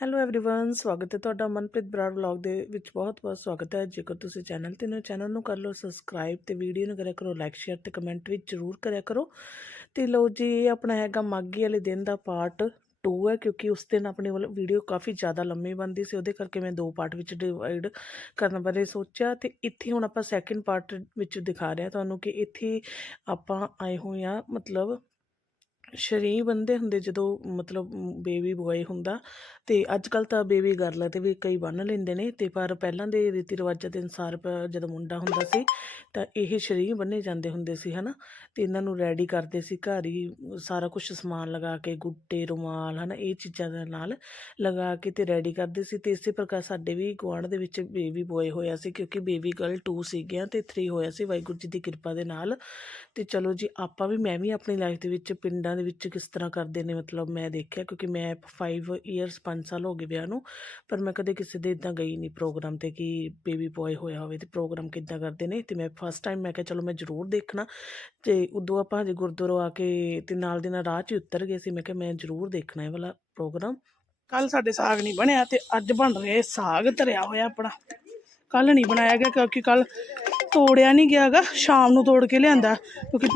Hello everyone ਸਵਾਗਤ ਹੈ ਤੁਹਾਡਾ ਮਨਪ੍ਰੀਤ ਬਰਾੜ ਵਲੌਗ ਦੇ ਵਿੱਚ ਬਹੁਤ-ਬਹੁਤ ਸਵਾਗਤ ਹੈ ਜੇਕਰ ਤੁਸੀਂ ਚੈਨਲ ਤੇ ਨਵੇਂ ਚੈਨਲ ਨੂੰ ਕਰ ਲਓ ਸਬਸਕ੍ਰਾਈਬ ਤੇ ਵੀਡੀਓ ਨੂੰ ਕਰਿਆ ਕਰੋ ਲਾਈਕ ਸ਼ੇਅਰ ਤੇ ਕਮੈਂਟ ਵੀ ਜ਼ਰੂਰ ਕਰਿਆ ਕਰੋ ਤੇ ਲਓ ਜੀ ਇਹ ਆਪਣਾ ਹੈਗਾ ਮਾਗੀ ਵਾਲੇ ਦਿਨ ਦਾ ਪਾਰਟ 2 ਹੈ ਕਿਉਂਕਿ ਉਸ ਦਿਨ ਆਪਣੀ ਵੱਲ ਵੀਡੀਓ ਕਾਫੀ ਜ਼ਿਆਦਾ ਲੰਮੀ ਬਣਦੀ ਸੀ ਉਹਦੇ ਕਰਕੇ ਮੈਂ ਦੋ ਪਾਰਟ ਵਿੱਚ ਡਿਵਾਈਡ ਕਰਨ ਬਾਰੇ ਸੋਚਿਆ ਤੇ ਇੱਥੇ ਹੁਣ ਆਪਾਂ ਸੈਕਿੰਡ ਪਾਰਟ ਵਿੱਚ ਦਿਖਾ ਰਿਹਾ ਤੁਹਾਨੂੰ ਕਿ ਇੱਥੇ ਆਪਾਂ ਆਏ ਹੋਏ ਆ ਮਤਲਬ ਸ਼ਰੀਂ ਬੰਦੇ ਹੁੰਦੇ ਜਦੋਂ ਮਤਲਬ ਬੇਬੀ ਬੋਏ ਹੁੰਦਾ ਅਤੇ ਅੱਜ ਕੱਲ੍ਹ ਤਾਂ ਬੇਬੀ ਗਰਲ ਤੇ ਵੀ ਕਈ ਬੰਨ੍ਹ ਲੈਂਦੇ ਨੇ ਅਤੇ ਪਰ ਪਹਿਲਾਂ ਦੇ ਰੀਤੀ ਰਿਵਾਜਾਂ ਦੇ ਅਨੁਸਾਰ ਪ- ਜਦੋਂ ਮੁੰਡਾ ਹੁੰਦਾ ਸੀ, ਤਾਂ ਇਹ ਸ਼ਰੀਂ ਬੰਨ੍ਹੇ ਜਾਂਦੇ ਹੁੰਦੇ ਸੀ ਹੈ ਨਾ ਅਤੇ ਇਹਨਾਂ ਨੂੰ ਰੈਡੀ ਕਰਦੇ ਸੀ ਘਰ ਹੀ ਸਾਰਾ ਕੁਛ ਸਮਾਨ ਲਗਾ ਕੇ, ਗੁੱਟੇ, ਰੁਮਾਲ ਹੈ ਨਾ ਇਹ ਚੀਜ਼ਾਂ ਦੇ ਨਾਲ ਲਗਾ ਕੇ ਅਤੇ ਰੈਡੀ ਕਰਦੇ ਸੀ ਅਤੇ ਇਸੇ ਪ੍ਰਕਾਰ ਸਾਡੇ ਵੀ ਗੁਆਂਢ ਦੇ ਵਿੱਚ ਬੇਬੀ ਬੋਏ ਹੋਇਆ ਸੀ, ਕਿਉਂਕਿ ਬੇਬੀ ਗਰਲ 2 ਸੀਗੀਆਂ ਅਤੇ 3 ਹੋਇਆ ਸੀ, ਵਾਹਿਗੁਰੂ ਜੀ ਦੀ ਕਿਰਪਾ ਦੇ ਨਾਲ। ਅਤੇ ਚਲੋ ਜੀ, ਆਪਾਂ ਵੀ, ਮੈਂ ਵੀ ਆਪਣੀ ਲਾਈਫ ਦੇ ਵਿੱਚ ਪਿੰਡਾਂ ਦੇ ਵਿੱਚ ਕਿਸ ਤਰ੍ਹਾਂ ਕਰਦੇ ਨੇ ਮਤਲਬ ਮੈਂ ਦੇਖਿਆ ਕਿਉਂਕਿ ਮੈਂ 5 ਇਅਰਸ 5 ਸਾਲ ਹੋ ਗਏ ਵਿਆਹ ਨੂੰ, ਪਰ ਮੈਂ ਕਦੇ ਕਿਸੇ ਦੇ ਇਦਾਂ ਗਈ ਨਹੀਂ ਪ੍ਰੋਗਰਾਮ ਤੇ ਕਿ ਬੇਬੀ ਬॉय ਹੋਇਆ ਹੋਵੇ ਤੇ ਪ੍ਰੋਗਰਾਮ ਕਿੱਦਾਂ ਕਰਦੇ ਨੇ ਤੇ ਮੈਂ ਫਸਟ ਟਾਈਮ ਮੈਂ ਕਿਹਾ ਚਲੋ ਮੈਂ ਜ਼ਰੂਰ ਦੇਖਣਾ ਤੇ ਉਦੋਂ ਆਪਾਂ ਹਜੇ ਗੁਰਦੁਆਰਾ ਆ ਕੇ ਤੇ ਨਾਲ ਦੀ ਨਾਲ ਰਾਹ 'ਚ ਹੀ ਉਤਰ ਗਏ ਸੀ, ਮੈਂ ਕਿਹਾ ਮੈਂ ਜ਼ਰੂਰ ਦੇਖਣਾ ਇਹ ਵਾਲਾ ਪ੍ਰੋਗਰਾਮ ਕੱਲ ਸਾਡੇ ਸਾਗ ਨਹੀਂ ਬਣਿਆ ਤੇ ਅੱਜ ਬਣ ਰਿਹਾ ਸਾਗ ਧਰਿਆ ਹੋਇਆ ਆਪਣਾ। ਕੱਲ ਨਹੀਂ ਬਣਾਇਆ ਗਿਆ ਕਿਉਂਕਿ ਕੱਲ ਤੋੜਿਆ ਨਹੀਂ ਗਿਆਗਾ, ਸ਼ਾਮ ਨੂੰ ਤੋੜ ਕੇ ਲਿਆਂਦਾ ਕਿਉਂਕਿ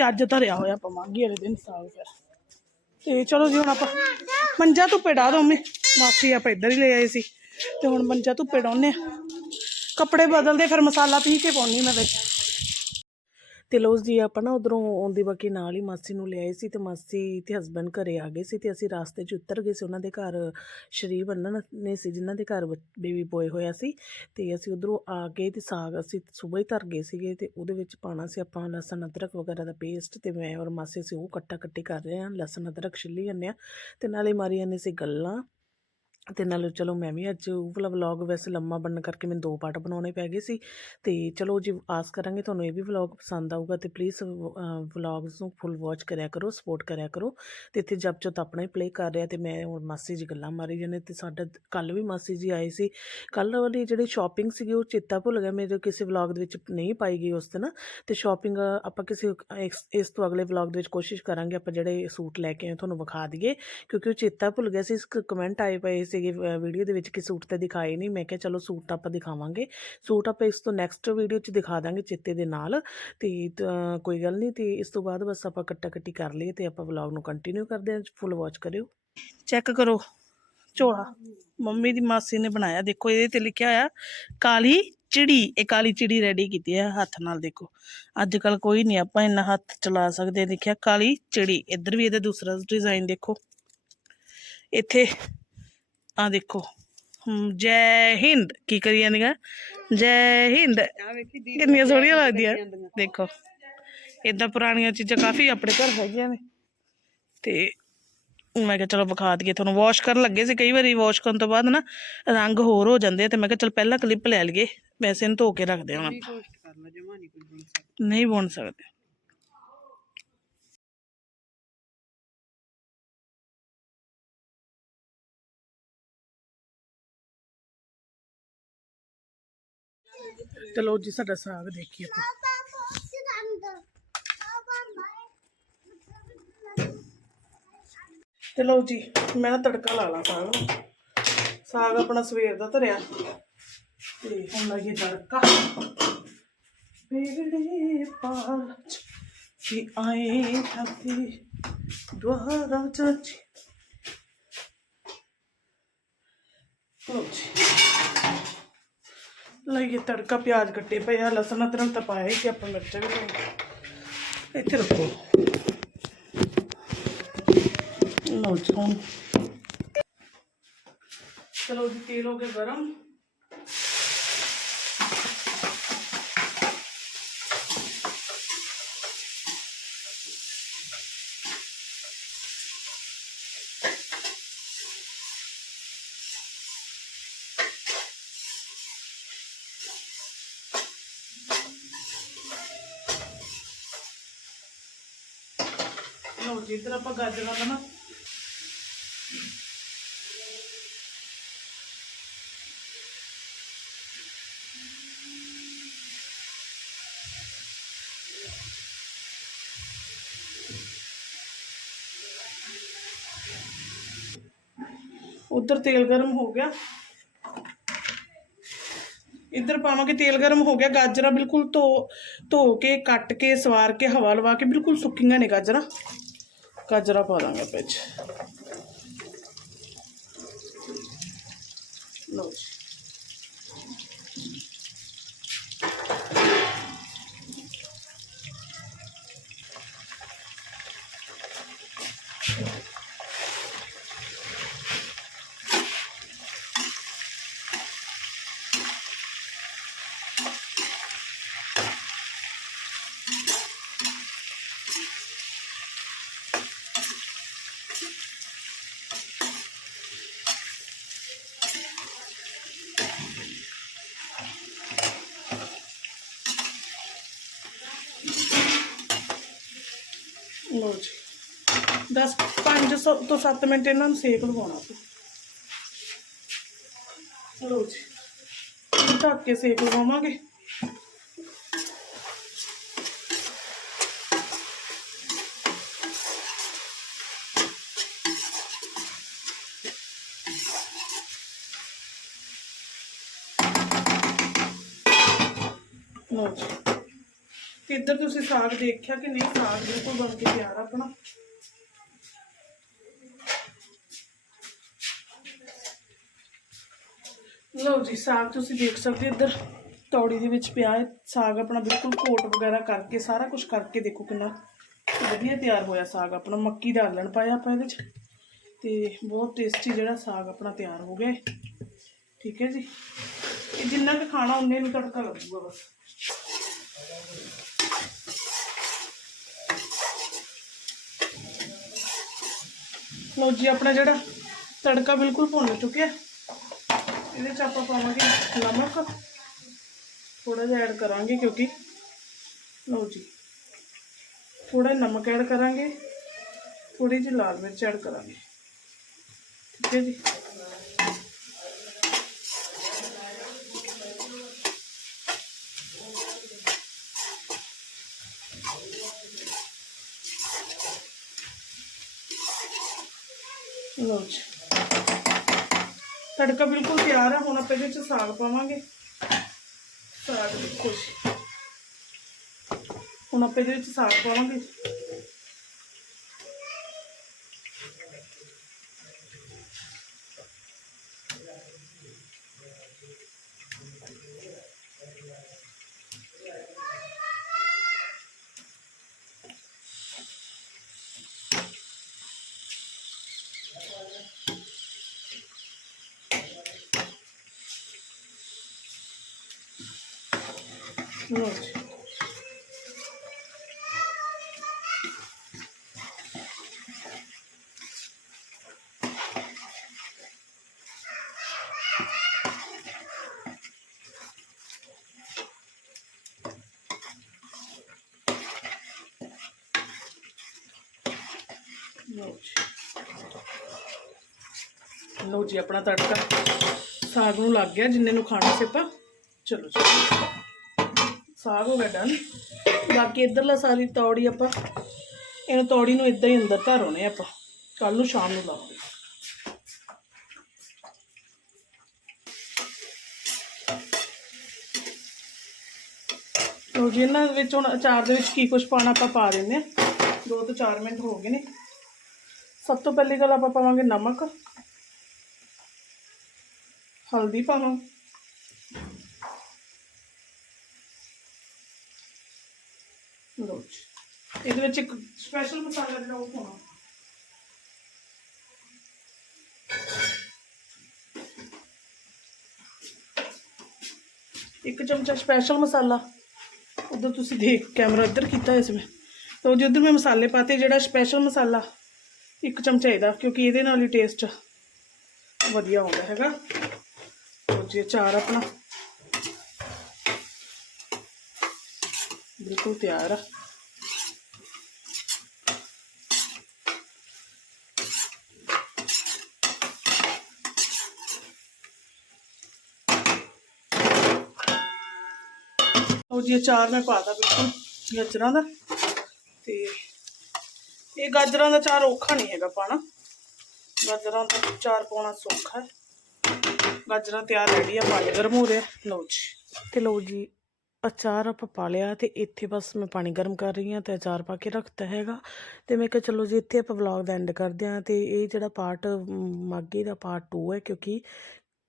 ਤੇ ਅੱਜ ਧਰਿਆ ਹੋਇਆ ਆਪਾਂ ਮਾਗੀ ਵਾਲੇ ਦਿਨ ਸਾਗ ਫਿਰ। ਤੇ ਚਲੋ ਜੀ ਹੁਣ ਆਪਾਂ ਮੰਜਾ ਧੁੱਪੇ ਡਾ ਦੋ ਮੇ ਮਾਸੀ ਆਪਾਂ ਇੱਧਰ ਹੀ ਲੈ ਆਏ ਸੀ। ਤੇ ਹੁਣ ਮੰਜਾ ਧੁੱਪੇ ਡਾਉਨੇ ਆ। ਕੱਪੜੇ ਬਦਲਦੇ ਫਿਰ ਮਸਾਲਾ ਪੀ ਕੇ ਪਾਉਣੀ ਮੈਂ ਵਿੱਚ ਤੇ ਲੋਸ ਜੀ, ਆਪਾਂ ਨਾ ਉਧਰੋਂ ਆਉਂਦੀ ਬਾਕੀ ਨਾਲ ਹੀ ਮਾਸੀ ਨੂੰ ਲਿਆਏ ਸੀ ਤੇ ਮਾਸੀ ਤੇ ਹਸਬੰਡ ਘਰੇ ਆ ਗਏ ਸੀ ਤੇ ਅਸੀਂ ਰਾਸਤੇ 'ਚ ਉਤਰ ਗਏ ਸੀ। ਉਹਨਾਂ ਦੇ ਘਰ ਸ਼ਰੀਰ ਬੰਨਣ ਨੇ ਸੀ, ਜਿਨ੍ਹਾਂ ਦੇ ਘਰ ਬੇਬੀ ਬੋਏ ਹੋਇਆ ਸੀ ਤੇ ਅਸੀਂ ਉਧਰੋਂ ਆ ਕੇ ਤੇ ਸਾਗ ਅਸੀਂ ਸਵੇਰ ਹੀ ਧਰ ਗਏ ਸੀਗੇ ਤੇ ਉਹਦੇ ਵਿੱਚ ਪਾਣਾ ਸੀ ਆਪਾਂ ਲਸਣ, ਅਦਰਕ ਵਗੈਰਾ ਦਾ ਪੇਸਟ ਤੇ ਮੈਂ ਔਰ ਮਾਸੀ ਅਸੀਂ ਉਹ ਕੱਟਾ ਕੱਟੀ ਕਰ ਰਹੇ ਹਾਂ, ਲਸਣ, ਅਦਰਕ ਛਿੱਲੀ ਜਾਂਦੇ ਹਾਂ ਤੇ ਨਾਲੇ ਮਾਰੀ ਜਾਂਦੇ ਸੀ ਗੱਲਾਂ। ਅਤੇ ਨਾਲ ਚਲੋ ਮੈਂ ਵੀ ਅੱਜ ਉਹ ਵਾਲਾ ਵਲੌਗ ਵੈਸੇ ਲੰਮਾ ਬਣਨ ਕਰਕੇ ਮੈਨੂੰ ਦੋ ਪਾਰਟ ਬਣਾਉਣੇ ਪੈ ਗਏ ਸੀ ਅਤੇ ਚਲੋ ਜੀ ਆਸ ਕਰਾਂਗੇ ਤੁਹਾਨੂੰ ਇਹ ਵੀ ਵਲੌਗ ਪਸੰਦ ਆਊਗਾ ਤੇ ਪਲੀਜ਼ ਵਲੌਗਸ ਨੂੰ ਫੁੱਲ ਵਾਚ ਕਰਿਆ ਕਰੋ ਸਪੋਰਟ ਕਰਿਆ ਕਰੋ ਤੇ ਇੱਥੇ ਜਪਜੋਤ ਆਪਣਾ ਹੀ ਪਲੇ ਕਰ ਰਿਹਾ ਤੇ ਮੈਂ ਹੁਣ ਮਾਸੀ ਜੀ ਗੱਲਾਂ ਮਾਰੀ ਜਾਂਦੇ ਤੇ ਸਾਡਾ ਕੱਲ ਵੀ ਮਾਸੀ ਜੀ ਆਏ ਸੀ। ਕੱਲ ਵਾਲੀ ਜਿਹੜੀ ਸ਼ਾਪਿੰਗ ਸੀਗੀ ਉਹ ਚੇਤਾ ਭੁੱਲ ਗਿਆ ਮੇਰੇ ਕਿਸੇ ਵਲੌਗ ਦੇ ਵਿੱਚ ਨਹੀਂ ਪਾਈ ਗਈ ਉਸ ਦਿਨ ਤੇ ਸ਼ਾਪਿੰਗ ਆਪਾਂ ਕਿਸੇ ਇਸ- ਇਸ ਤੋਂ ਅਗਲੇ ਵਲੌਗ ਦੇ ਵਿੱਚ ਕੋਸ਼ਿਸ਼ ਕਰਾਂਗੇ ਆਪਾਂ ਜਿਹੜੇ ਸੂਟ ਲੈ ਕੇ ਆਏ ਤੁਹਾਨੂੰ ਵਿਖਾ ਦਈਏ ਕਿਉਂਕਿ ਉਹ ਚੇਤਾ ਭੁੱਲ ਗਿਆ ਸੀ, ਇਸ ਕਮੈਂਟ ਆਏ ਪਏ ਸੀ ਸੀਗੇ ਵੀਡੀਓ ਦੇ ਵਿੱਚ ਕਿ ਸੂਟ ਤਾਂ ਦਿਖਾਏ ਨਹੀਂ ਮੈਂ ਕਿਹਾ ਚਲੋ ਸੂਟ ਆਪਾਂ ਦਿਖਾਵਾਂਗੇ। ਸੂਟ ਆਪਾਂ ਇਸ ਤੋਂ ਨੈਕਸਟ ਵੀਡੀਓ 'ਚ ਦਿਖਾ ਦਾਂਗੇ ਚੇਤੇ ਦੇ ਨਾਲ। ਤੇ ਕੋਈ ਗੱਲ ਨਹੀਂ ਤੇ ਇਸ ਤੋਂ ਬਾਅਦ ਬਸ ਆਪਾਂ ਕੱਟਾ ਕੱਟੀ ਕਰ ਲਈਏ ਤੇ ਆਪਾਂ ਵਲੌਗ ਨੂੰ ਕੰਟੀਨਿਊ ਕਰਦੇ ਹਾਂ ਫੁੱਲ ਵਾਚ ਕਰਿਓ। ਚੈੱਕ ਕਰੋ ਝੋਲਾ। ਮੰਮੀ ਦੀ ਮਾਸੀ ਨੇ ਬਣਾਇਆ। ਦੇਖੋ, ਇਹਦੇ ਤੇ ਲਿਖਿਆ ਹੋਇਆ, ਕਾਲੀ ਚਿੜੀ। ਇਹ ਕਾਲੀ ਚਿੜੀ ਰੈਡੀ ਕੀਤੀ ਹੈ ਹੱਥ ਨਾਲ, ਦੇਖੋ। ਅੱਜ ਕੱਲ ਕੋਈ ਨਹੀਂ ਆਪਾਂ ਇੰਨਾ ਹੱਥ ਚਲਾ ਸਕਦੇ। ਦੇਖਿਆ, ਕਾਲੀ ਚਿੜੀ। ਇੱਧਰ ਵੀ ਇਹਦਾ ਦੂਸਰਾ ਡਿਜ਼ਾਈਨ ਦੇਖੋ। ਇੱਥੇ ਆ ਦੇਖੋ। ਜੈ ਹਿੰਦ। ਕੀ ਕਰੀ ਜਾਂਦੀਆਂ? ਜੈ ਹਿੰਦ। ਕਿੰਨੀਆਂ ਸੋਹਣੀਆਂ ਲੱਗਦੀਆਂ। ਦੇਖੋ। ਇਦਾਂ ਪੁਰਾਣੀਆਂ ਚੀਜ਼ਾਂ ਕਾਫੀ ਆਪਣੇ ਘਰ ਹੈਗੀਆਂ ਨੇ। ਤੇ ਮੈਂ ਕਿਹਾ ਚਲੋ ਵਿਖਾ ਦਈਏ। ਤੁਹਾਨੂੰ ਵਾਸ਼ ਕਰਨ ਲੱਗੇ ਸੀ ਕਈ ਵਾਰੀ। ਵਾਸ਼ ਕਰਨ ਤੋਂ ਬਾਅਦ ਨਾ ਰੰਗ ਹੋਰ ਹੋ ਜਾਂਦੇ ਤੇ ਮੈਂ ਕਿਹਾ ਚਲ ਪਹਿਲਾਂ ਕਲਿੱਪ ਲੈ ਲਈਏ। ਵੈਸੇ ਇਹਨੂੰ ਧੋ ਕੇ ਰੱਖਦੇ ਹਾਂ ਆਪਾਂ। ਨਹੀਂ ਬੁਣ ਸਕਦੇ। ਚਲੋ ਜੀ, ਸਾਡਾ ਸਾਗ ਦੇਖੀਏ ਆਪਾਂ। ਚਲੋ ਜੀ, ਮੈਂ ਨਾ ਤੜਕਾ ਲਾ ਲਾ ਸਾਗ। ਨੂੰ ਸਾਗ ਆਪਣਾ ਸਵੇਰ ਦਾ ਧਰਿਆ। ਤੇ ਹੁਣ ਲਾਈਏ ਤੜਕਾ। ਬੇਗੜੇ ਪਾਲ ਕਿ ਆਏ ਠਾਕੀ ਦੁਆਰਾ ਚਾਚੀ। ਲਓ ਜੀ। ਲਾਈਏ ਤੜਕਾ ਪਿਆਜ਼ ਕੱਟੇ ਪਏ ਆ, ਲਸਣ, ਅਦਰਕ ਤਾਂ ਪਾਇਆ ਹੀ ਕਿ ਆਪਾਂ ਮਿਰਚਾਂ ਵੀ ਪਾਈਆਂ ਇੱਥੇ ਰੱਖੋ। ਲਓ ਜੀ, ਹੁਣ। ਚਲੋ ਜੀ, ਤੇਲ ਹੋ ਗਿਆ ਗਰਮ। ਲਓ ਜੀ ਇੱਧਰ ਆਪਾਂ ਗਾਜਰਾਂ ਦਾ ਨਾ ਉਧਰ ਤੇਲ ਗਰਮ ਹੋ ਗਿਆ ਇੱਧਰ ਪਾਵਾਂਗੇ ਤੇਲ ਗਰਮ ਹੋ ਗਿਆ ਗਾਜਰਾਂ ਬਿਲਕੁਲ ਧੋ ਧੋ ਕੇ ਕੱਟ ਕੇ ਸਵਾਰ ਕੇ ਹਵਾ ਲਵਾ ਕੇ ਬਿਲਕੁਲ ਸੁੱਕੀਆਂ ਨੇ ਗਾਜਰਾਂ ਗਾਜਰਾਂ ਪਾ ਦਾਂਗੇ ਵਿੱਚ। ਲਓ ਜੀ। ਲਓ ਜੀ। 10 5 ਤੋਂ 7 ਮਿੰਟ ਇਹਨਾਂ ਨੂੰ ਸੇਕ ਲਵਾਉਣਾ ਸੀ। ਲਓ ਜੀ। ਢੱਕ ਕੇ ਸੇਕ ਲਵਾਵਾਂਗੇ। ਲਓ ਜੀ। ਤੇ ਇੱਧਰ ਤੁਸੀਂ ਸਾਗ ਦੇਖਿਆ ਕਿ ਨਹੀਂ? ਸਾਗ ਬਿਲਕੁਲ ਬਣ ਕੇ ਤਿਆਰ ਆ ਆਪਣਾ। ਲਓ ਜੀ, ਸਾਗ ਤੁਸੀਂ ਦੇਖ ਸਕਦੇ ਹੋ ਇੱਧਰ। ਤੌੜੀ ਦੇ ਵਿੱਚ ਪਿਆ ਹੈ। ਸਾਗ ਆਪਣਾ ਬਿਲਕੁਲ ਕੋਟ ਵਗੈਰਾ ਕਰਕੇ, ਸਾਰਾ ਕੁਝ ਕਰਕੇ ਦੇਖੋ ਕਿੰਨਾ ਵਧੀਆ ਤਿਆਰ ਹੋਇਆ ਸਾਗ ਆਪਣਾ। ਮੱਕੀ ਦਾ ਆਲਣ ਪਾਇਆ ਆਪਾਂ ਇਹਦੇ 'ਚ ਤੇ ਬਹੁਤ ਟੇਸਟੀ ਜਿਹੜਾ ਸਾਗ ਆਪਣਾ ਤਿਆਰ ਹੋ ਗਿਆ ਠੀਕ ਹੈ ਜੀ। ਇਹ ਜਿੰਨਾ ਕੁ ਖਾਣਾ, ਉਨੇ ਨੂੰ ਤੜਕਾ ਲੱਗੂਗਾ ਬਸ। ਲਓ ਜੀ, ਆਪਣਾ ਜਿਹੜਾ ਤੜਕਾ ਬਿਲਕੁਲ ਭੁੰਨ ਚੁੱਕਿਆ। ਇਹਦੇ ਚ ਆਪਾਂ ਪਾਵਾਂਗੇ ਨਮਕ। ਥੋੜਾ ਜਿਹਾ ਐਡ ਕਰਾਂਗੇ ਕਿਉਂਕਿ, ਲਓ ਜੀ ਥੋੜਾ ਨਮਕ ਐਡ ਕਰਾਂਗੇ ਥੋੜੀ ਜਿਹੀ ਲਾਲ ਮਿਰਚ ਐਡ ਕਰਾਂਗੇ। ਠੀਕ ਹੈ ਜੀ? ਲਓ ਜੀ। ਤੜਕਾ ਬਿਲਕੁਲ ਤਿਆਰ ਹੈ ਹੁਣ ਆਪਾਂ ਇਹਦੇ ਵਿੱਚ ਸਾਗ ਪਾਵਾਂਗੇ। ਸਾਗ ਦੇਖੋ ਜੀ। ਹੁਣ ਆਪਾਂ ਇਹਦੇ ਵਿੱਚ ਸਾਗ ਪਾਵਾਂਗੇ। ਲਓ ਜੀ ਲਓ ਜੀ ਜੀ ਆਪਣਾ ਤੜਕਾ। ਸਾਗ ਨੂੰ ਲੱਗ ਗਿਆ, ਜਿੰਨੇ ਨੂੰ ਖਾਣਾ ਸੀ ਆਪਾਂ। ਚਲੋ ਜੀ। ਸਾਗ ਹੋ ਗਿਆ ਡਨ ਬਾਕੀ ਇਧਰਲਾ ਸਾਰੀ ਤੌੜੀ ਆਪਾਂ, ਇਹਨੂੰ ਤੌੜੀ ਨੂੰ ਇਦਾਂ ਹੀ ਅੰਦਰ ਧਰੋਣੇ ਆਪਾਂ। ਕੱਲ ਨੂੰ ਸ਼ਾਮ ਨੂੰ ਲਾਵਾਂਗੇ। ਲਓ ਜੀ, ਇਹਨਾਂ ਵਿੱਚ ਹੁਣ ਅਚਾਰ ਦੇ ਵਿੱਚ ਕੀ ਕੁਝ ਪਾਣਾ ਆਪਾਂ ਪਾ ਦਿੰਦੇ ਆ ਦੋ ਤੋਂ 4 ਮਿੰਟ ਹੋ ਗਏ ਨੇ। ਸਭ ਤੋਂ ਪਹਿਲੀ ਗੱਲ ਆਪਾਂ ਪਾਵਾਂਗੇ ਨਮਕ। ਹਲਦੀ ਪਾਵਾਂ ਲਓ ਜੀ ਇਹਦੇ ਵਿੱਚ ਇੱਕ ਸਪੈਸ਼ਲ ਮਸਾਲਾ ਜਿਹੜਾ ਉਹ ਪਾਉਣਾ ਇੱਕ ਚਮਚਾ ਸਪੈਸ਼ਲ ਮਸਾਲਾ ਉਧਰ ਤੁਸੀਂ ਦੇਖ ਕੈਮਰਾ ਇੱਧਰ ਕੀਤਾ ਇਸ ਵਿੱਚ ਤਾਂ ਜੀ ਉੱਧਰ ਮੈਂ ਮਸਾਲੇ ਪਾਤੇ ਜਿਹੜਾ ਸਪੈਸ਼ਲ ਮਸਾਲਾ ਇੱਕ ਚਮਚਾ ਇਹਦਾ ਕਿਉਂਕਿ ਇਹਦੇ ਨਾਲ ਹੀ ਟੇਸਟ ਵਧੀਆ ਆਉਂਦਾ ਹੈਗਾ ਲਓ ਜੀ ਅਚਾਰ ਆਪਣਾ ਬਿਲਕੁਲ ਤਿਆਰ ਜੀ, ਅਚਾਰ ਮੈਂ ਪਾਤਾ ਬਿਲਕੁਲ, ਗਾਜਰਾਂ ਦਾ। ਤੇ ਇਹ ਗਾਜਰਾਂ ਦਾ ਅਚਾਰ ਔਖਾ ਨਹੀਂ ਹੈਗਾ ਪਾਣਾ। ਗਾਜਰਾਂ ਦਾ ਚਾਰ ਪਾਉਣਾ ਸੌਖਾ ਹੈ। ਗਾਜਰਾਂ ਤਿਆਰ ਰੈਡੀ ਆ, ਪਾਣੀ ਗਰਮ ਹੋ ਰਿਹਾ। ਲਓ ਜੀ। ਤੇ ਲਓ ਜੀ, ਅਚਾਰ ਆਪਾਂ ਪਾ ਲਿਆ ਤੇ ਇੱਥੇ ਬਸ ਮੈਂ ਪਾਣੀ ਗਰਮ ਕਰ ਰਹੀ ਹਾਂ ਤੇ ਅਚਾਰ ਪਾ ਕੇ ਰੱਖਤਾ ਹੈਗਾ। ਤੇ ਮੈਂ ਕਿਹਾ ਚਲੋ ਜੀ, ਇੱਥੇ ਆਪਾਂ ਵਲੌਗ ਦਾ ਐਂਡ ਕਰਦੇ ਹਾਂ ਤੇ ਇਹ ਜਿਹੜਾ ਪਾਰਟ ਮਾਗੀ ਦਾ ਪਾਰਟ 2 ਹੈ ਕਿਉਂਕਿ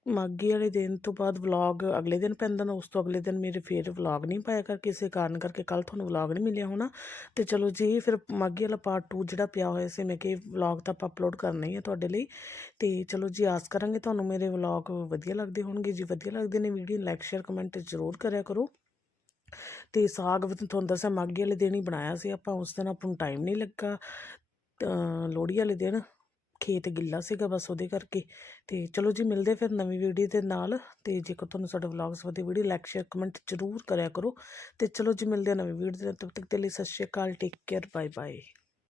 ਮਾਘੀ ਵਾਲੇ ਦਿਨ ਤੋਂ ਬਾਅਦ ਵਲੌਗ ਅਗਲੇ ਦਿਨ ਪੈਂਦਾ ਨਾ, ਉਸ ਤੋਂ ਅਗਲੇ ਦਿਨ ਮੇਰੇ ਫੇਰ ਵਲੌਗ ਨਹੀਂ ਪਾਇਆ ਕਰ, ਕਿਸੇ ਕਾਰਨ ਕਰਕੇ ਕੱਲ ਤੁਹਾਨੂੰ ਵਲੌਗ ਨਹੀਂ ਮਿਲਿਆ ਹੋਣਾ। ਤੇ ਚਲੋ ਜੀ, ਫਿਰ ਮਾਘੀ ਵਾਲਾ ਪਾਰਟ 2 ਜਿਹੜਾ ਪਿਆ ਹੋਇਆ ਸੀ, ਮੈਂ ਕਿ ਵਲੌਗ ਤਾਂ ਆਪਾਂ ਅਪਲੋਡ ਕਰਨਾ ਹੀ ਹੈ ਤੁਹਾਡੇ ਲਈ। ਤੇ ਚਲੋ ਜੀ, ਆਸ ਕਰਾਂਗੇ ਤੁਹਾਨੂੰ ਮੇਰੇ ਵਲੌਗ ਵਧੀਆ ਲੱਗਦੇ ਹੋਣਗੇ। ਜੀ ਵਧੀਆ ਲੱਗਦੇ ਨੇ ਵੀਡੀਓ ਲਾਈਕ ਸ਼ੇਅਰ ਕਮੈਂਟ ਜ਼ਰੂਰ ਕਰਿਆ ਕਰੋ। ਤੇ ਸਾਗ ਤੁਹਾਨੂੰ ਦੱਸਿਆ, ਮਾਘੀ ਵਾਲੇ ਦਿਨ ਹੀ ਬਣਾਇਆ ਸੀ ਆਪਾਂ, ਉਸ ਦਿਨ ਆਪਾਂ ਨੂੰ ਟਾਈਮ ਨਹੀਂ ਲੱਗਾ। ਲੋਹੜੀ ਵਾਲੇ ਦਿਨ ਖੇਤ ਗਿੱਲਾ ਸੀਗਾ ਬਸ ਉਹਦੇ ਕਰਕੇ। ਤੇ ਚਲੋ ਜੀ, ਮਿਲਦੇ ਫਿਰ ਨਵੀਂ ਵੀਡੀਓ ਦੇ ਨਾਲ। ਤੇ ਜੇਕਰ ਤੁਹਾਨੂੰ ਸਾਡਾ ਵਲੌਗਸ ਵਧੀਆ ਵੀਡੀਓ ਲਾਈਕ ਸ਼ੇਅਰ ਕਮੈਂਟ ਜ਼ਰੂਰ ਕਰਿਆ ਕਰੋ। ਤੇ ਚਲੋ ਜੀ, ਮਿਲਦੇ ਆ ਨਵੀਂ ਵੀਡੀਓ ਦੇ ਨਾਲ। ਤਬ ਤੱਕ ਦੇ ਲਈ ਸਤਿ ਸ਼੍ਰੀ ਅਕਾਲ ਟੇਕ ਕੇਅਰ ਬਾਏ ਬਾਏ